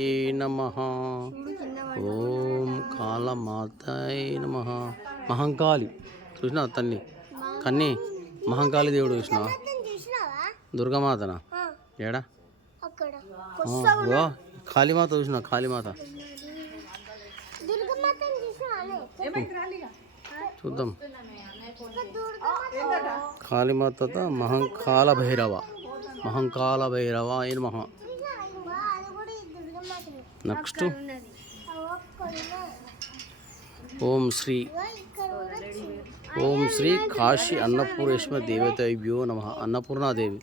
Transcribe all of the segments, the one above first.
నమః. ఓం కాళమాతాయ నమః. మహంకాళి చూసినా తన్ని కన్ని మహంకాళి దేవుడు చూసినా దుర్గామాతనా ఏడా కాళీమాత చూసినా కాళీమాత చూద్దాం. కాళీమాత మహంకాళ భైరవ మహంకాళ భైరవ అయిన మహా. నెక్స్ట్ ఓం శ్రీ కాశీ అన్నపూర్ణేశ్వర దేవతాభ్యో నమ. అన్నపూర్ణాదేవి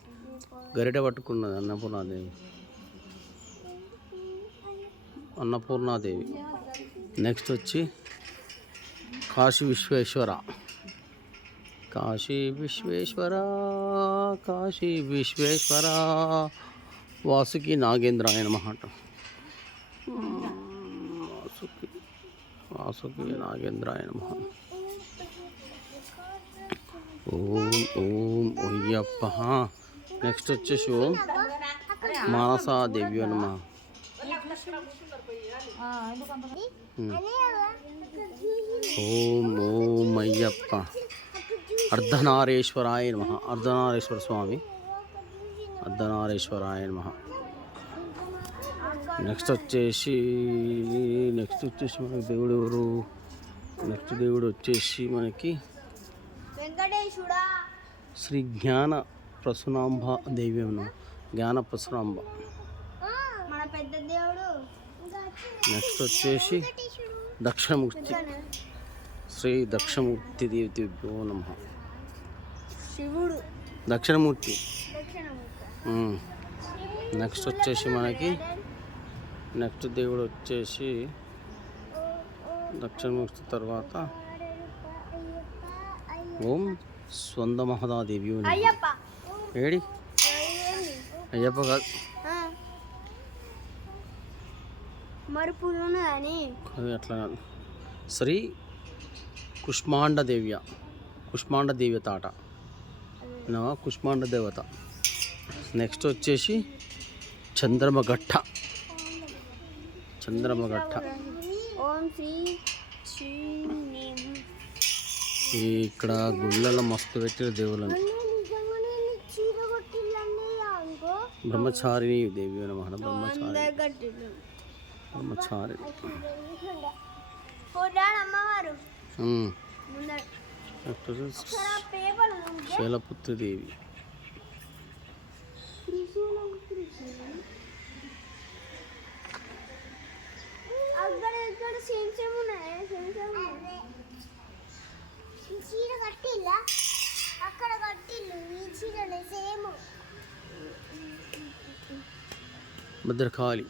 గరిట పట్టుకున్నది అన్నపూర్ణాదేవి. నెక్స్ట్ వచ్చి కాశీ విశ్వేశ్వర వాసుకి నాగేంద్రాయ నమః. వాసుకి నాగేంద్రాయ నమః. ఓం అయ్యప్ప. నెక్స్ట్ వచ్చేసి ఓం మానసాదేవ్యో నమః. ఓం అయ్యప్ప. అర్ధనారీశ్వరాయ నమః. అర్ధనారీశ్వర స్వామి అర్ధనారీశ్వరాయ నమః. నెక్స్ట్ వచ్చేసి మనకి దేవుడు ఎవరు? నెక్స్ట్ దేవుడు వచ్చేసి మనకి శ్రీ జ్ఞాన ప్రసూనాంబ దేవి. జ్ఞాన ప్రసూనాంబ. నెక్స్ట్ వచ్చేసి దక్షిణమూర్తి శ్రీ దక్షిణమూర్తి దేవిభ్యో నమః. దక్షిణమూర్తి. నెక్స్ట్ వచ్చేసి మనకి నెక్స్ట్ దేవుడు వచ్చేసి దక్షిణమూర్తి తర్వాత ఓం స్వంద మహదాదేవి. ఏడి అయ్యప్ప కాదు అట్లా కాదు. శ్రీ కుష్మాండ దేవ్య తాట కుష్మాండ దేవత. నెక్స్ట్ వచ్చేసి చంద్రమగట్ట. ఇక్కడ గుళ్ళలో మస్తు పెట్టిన దేవుళ్ళని. బ్రహ్మచారిణి దేవి నమః. బ్రహ్మచారి శైలపుత్రి దేవి. భద్రకాళి.